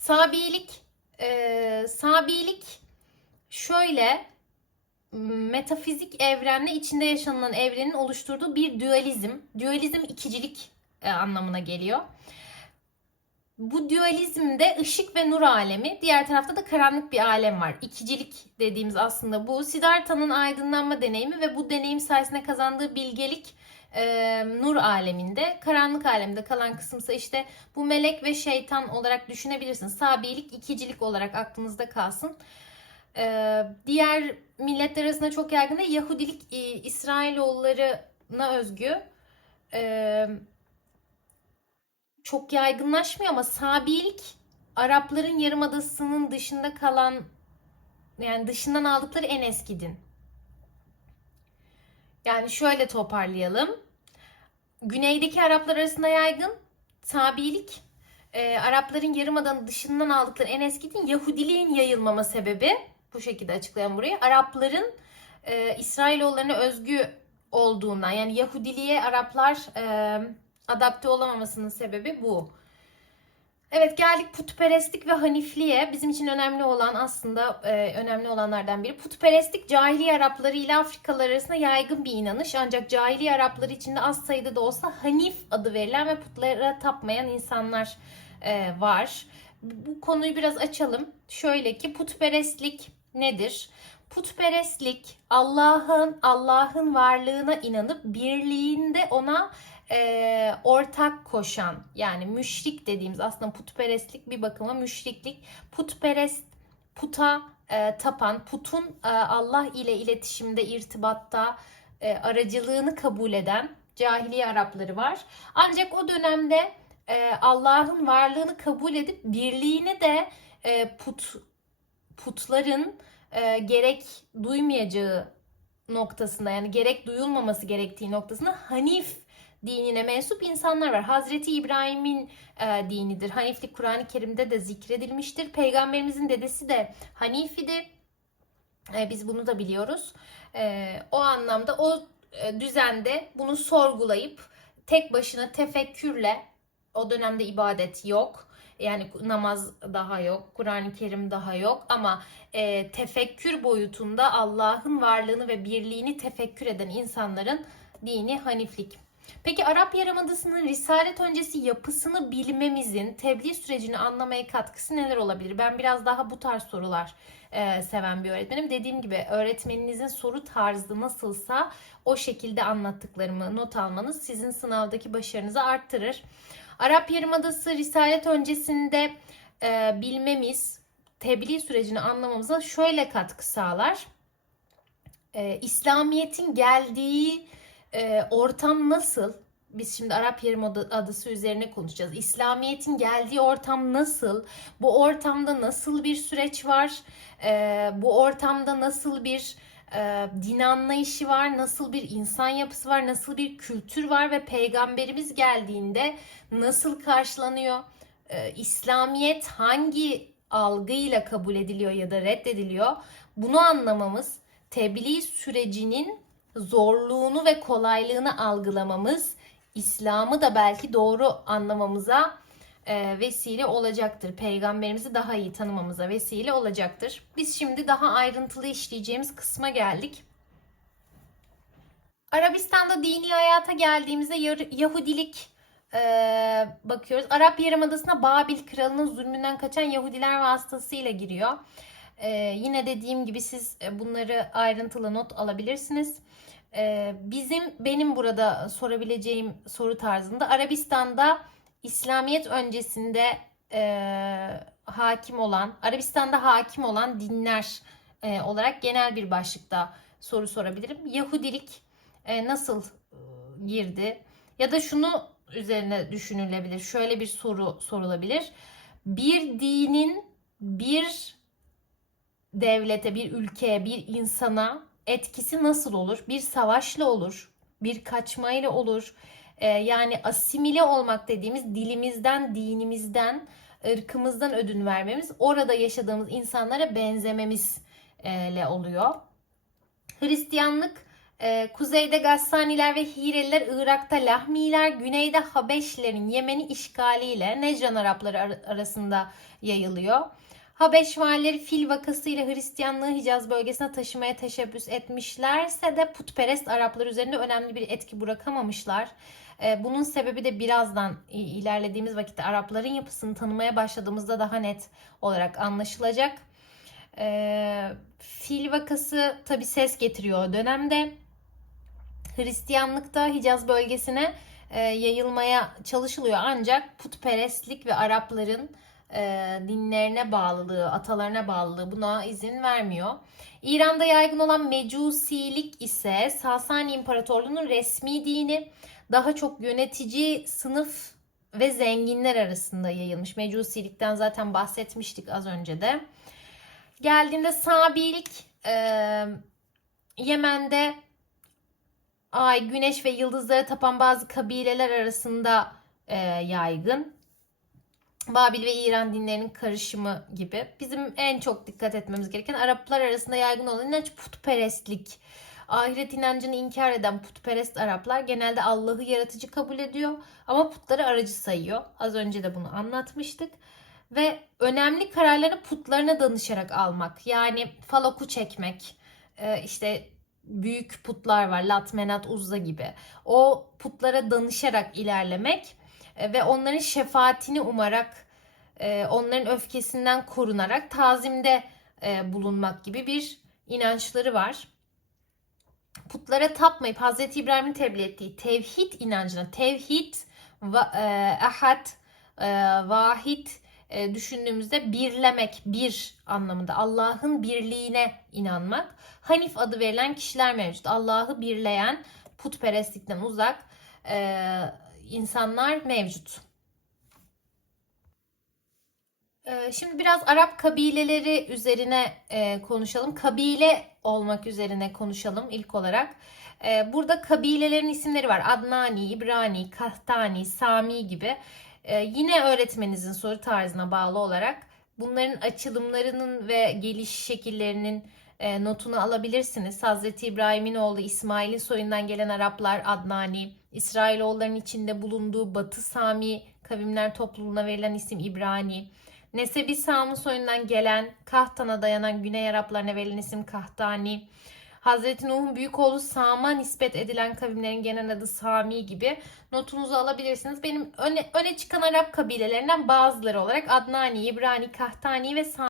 Sabilik, e, sabilik şöyle metafizik evrenle içinde yaşanılan evrenin oluşturduğu bir dualizm. Dualizm ikicilik e, anlamına geliyor. Bu dualizmde ışık ve nur alemi, diğer tarafta da karanlık bir alem var. İkicilik dediğimiz aslında bu. Siddhartha'nın aydınlanma deneyimi ve bu deneyim sayesinde kazandığı bilgelik e, nur aleminde, karanlık alemde kalan kısımsa işte bu melek ve şeytan olarak düşünebilirsiniz. Sabilik, ikicilik olarak aklınızda kalsın. E, diğer milletler arasında çok yaygın da Yahudilik e, İsrailoğullarına özgü. E, çok yaygınlaşmıyor ama Sabilik Arapların yarımadasının dışında kalan yani dışından aldıkları en eski din. Yani şöyle toparlayalım. Güneydeki Araplar arasında yaygın Sabilik e, Arapların yarımadanın dışından aldıkları en eski din Yahudiliğin yayılmama sebebi bu şekilde açıklayan burayı. Arapların e, İsrailoğullarına özgü olduğundan yani Yahudiliğe Araplar e, adapte olamamasının sebebi bu. Evet geldik putperestlik ve hanifliğe. Bizim için önemli olan aslında e, önemli olanlardan biri. Putperestlik cahiliye Arapları ile Afrikalılar arasında yaygın bir inanış. Ancak cahiliye Arapları içinde az sayıda da olsa hanif adı verilen ve putlara tapmayan insanlar e, var. Bu konuyu biraz açalım. Şöyle ki putperestlik nedir? Putperestlik Allah'ın Allah'ın varlığına inanıp birliğinde ona e, ortak koşan yani müşrik dediğimiz aslında putperestlik bir bakıma müşriklik. Putperest puta e, tapan, putun e, Allah ile iletişimde, irtibatta e, aracılığını kabul eden cahiliye Arapları var. Ancak o dönemde e, Allah'ın varlığını kabul edip birliğini de e, put putların e, gerek duymayacağı noktasında yani gerek duyulmaması gerektiği noktasında Hanif dinine mensup insanlar var. Hazreti İbrahim'in e, dinidir. Haniflik Kur'an-ı Kerim'de de zikredilmiştir. Peygamberimizin dedesi de Hanifi'di. E, biz bunu da biliyoruz. E, o anlamda o e, düzende bunu sorgulayıp tek başına tefekkürle o dönemde ibadet yok. Yani namaz daha yok, Kur'an-ı Kerim daha yok ama e, tefekkür boyutunda Allah'ın varlığını ve birliğini tefekkür eden insanların dini Haniflik. Peki Arap Yarımadası'nın Risalet öncesi yapısını bilmemizin tebliğ sürecini anlamaya katkısı neler olabilir? Ben biraz daha bu tarz sorular e, seven bir öğretmenim. Dediğim gibi öğretmeninizin soru tarzı nasılsa o şekilde anlattıklarımı not almanız sizin sınavdaki başarınızı arttırır. Arap Yarımadası Risalet öncesinde e, bilmemiz tebliğ sürecini anlamamıza şöyle katkı sağlar. E, İslamiyet'in geldiği e, ortam nasıl? Biz şimdi Arap Yarımadası üzerine konuşacağız. İslamiyet'in geldiği ortam nasıl? Bu ortamda nasıl bir süreç var? E, bu ortamda nasıl bir e, din anlayışı var, nasıl bir insan yapısı var, nasıl bir kültür var ve peygamberimiz geldiğinde nasıl karşılanıyor? E, İslamiyet hangi algıyla kabul ediliyor ya da reddediliyor? Bunu anlamamız tebliğ sürecinin zorluğunu ve kolaylığını algılamamız İslam'ı da belki doğru anlamamıza e, vesile olacaktır. Peygamberimizi daha iyi tanımamıza vesile olacaktır. Biz şimdi daha ayrıntılı işleyeceğimiz kısma geldik. Arabistan'da dini hayata geldiğimizde Yahudilik e, bakıyoruz. Arap Yarımadası'na Babil kralının zulmünden kaçan Yahudiler vasıtasıyla giriyor. E, yine dediğim gibi siz bunları ayrıntılı not alabilirsiniz. E, bizim benim burada sorabileceğim soru tarzında Arabistan'da İslamiyet öncesinde e, hakim olan, Arabistan'da hakim olan dinler e, olarak genel bir başlıkta soru sorabilirim. Yahudilik e, nasıl e, girdi? Ya da şunu üzerine düşünülebilir. Şöyle bir soru sorulabilir. Bir dinin bir devlete, bir ülkeye, bir insana etkisi nasıl olur? Bir savaşla olur, bir kaçmayla olur. Ee, yani asimile olmak dediğimiz dilimizden, dinimizden, ırkımızdan ödün vermemiz, orada yaşadığımız insanlara benzememizle oluyor. Hristiyanlık Ee, kuzeyde Gassaniler ve Hireliler, Irak'ta Lahmiler, güneyde Habeşlilerin Yemen'i işgaliyle Necran Arapları ar- arasında yayılıyor. Habeş valileri fil vakasıyla Hristiyanlığı Hicaz bölgesine taşımaya teşebbüs etmişlerse de putperest Araplar üzerinde önemli bir etki bırakamamışlar. Ee, Bunun sebebi de birazdan ilerlediğimiz vakitte Arapların yapısını tanımaya başladığımızda daha net olarak anlaşılacak. Ee, fil vakası tabi ses getiriyor o dönemde. Hristiyanlıkta Hicaz bölgesine e, yayılmaya çalışılıyor ancak putperestlik ve Arapların e, dinlerine bağlılığı, atalarına bağlılığı buna izin vermiyor. İran'da yaygın olan Mecusilik ise Sasani İmparatorluğu'nun resmi dini daha çok yönetici sınıf ve zenginler arasında yayılmış. Mecusilikten zaten bahsetmiştik az önce de. Geldiğinde Sabilik e, Yemen'de ay, güneş ve yıldızlara tapan bazı kabileler arasında e, yaygın. Babil ve İran dinlerinin karışımı gibi. Bizim en çok dikkat etmemiz gereken Araplar arasında yaygın olan inanç putperestlik. Ahiret inancını inkar eden putperest Araplar genelde Allah'ı yaratıcı kabul ediyor ama putları aracı sayıyor. Az önce de bunu anlatmıştık. Ve önemli kararları putlarına danışarak almak. Yani faloku çekmek, e, işte büyük putlar var. Lat, Menat, Uzza gibi. O putlara danışarak ilerlemek ve onların şefaatini umarak, e, onların öfkesinden korunarak tazimde e, bulunmak gibi bir inançları var. Putlara tapmayıp Hz. İbrahim'in tebliğ ettiği tevhid inancına, tevhid, e, ahad, e, vahid e, düşündüğümüzde birlemek, bir anlamında Allah'ın birliğine inanmak. Hanif adı verilen kişiler mevcut. Allah'ı birleyen, putperestlikten uzak e, insanlar mevcut. E, Şimdi biraz Arap kabileleri üzerine e, konuşalım. Kabile olmak üzerine konuşalım ilk olarak. E, Burada kabilelerin isimleri var. Adnani, İbrani, Kahtani, Sami gibi. E, Yine öğretmeninizin soru tarzına bağlı olarak bunların açılımlarının ve geliş şekillerinin e, notunu alabilirsiniz. Hazreti İbrahim'in oğlu İsmail'in soyundan gelen Araplar Adnani, İsrailoğulların içinde bulunduğu Batı Sami kavimler topluluğuna verilen isim İbrani, Nesebi Sam'ın soyundan gelen Kahtan'a dayanan Güney Araplarına verilen isim Kahtani, Hazreti Nuh'un büyük oğlu Sam'a nispet edilen kavimlerin genel adı Sami gibi notunuzu alabilirsiniz. Benim öne, öne çıkan Arap kabilelerinden bazıları olarak Adnani, İbrani, Kahtani ve Sami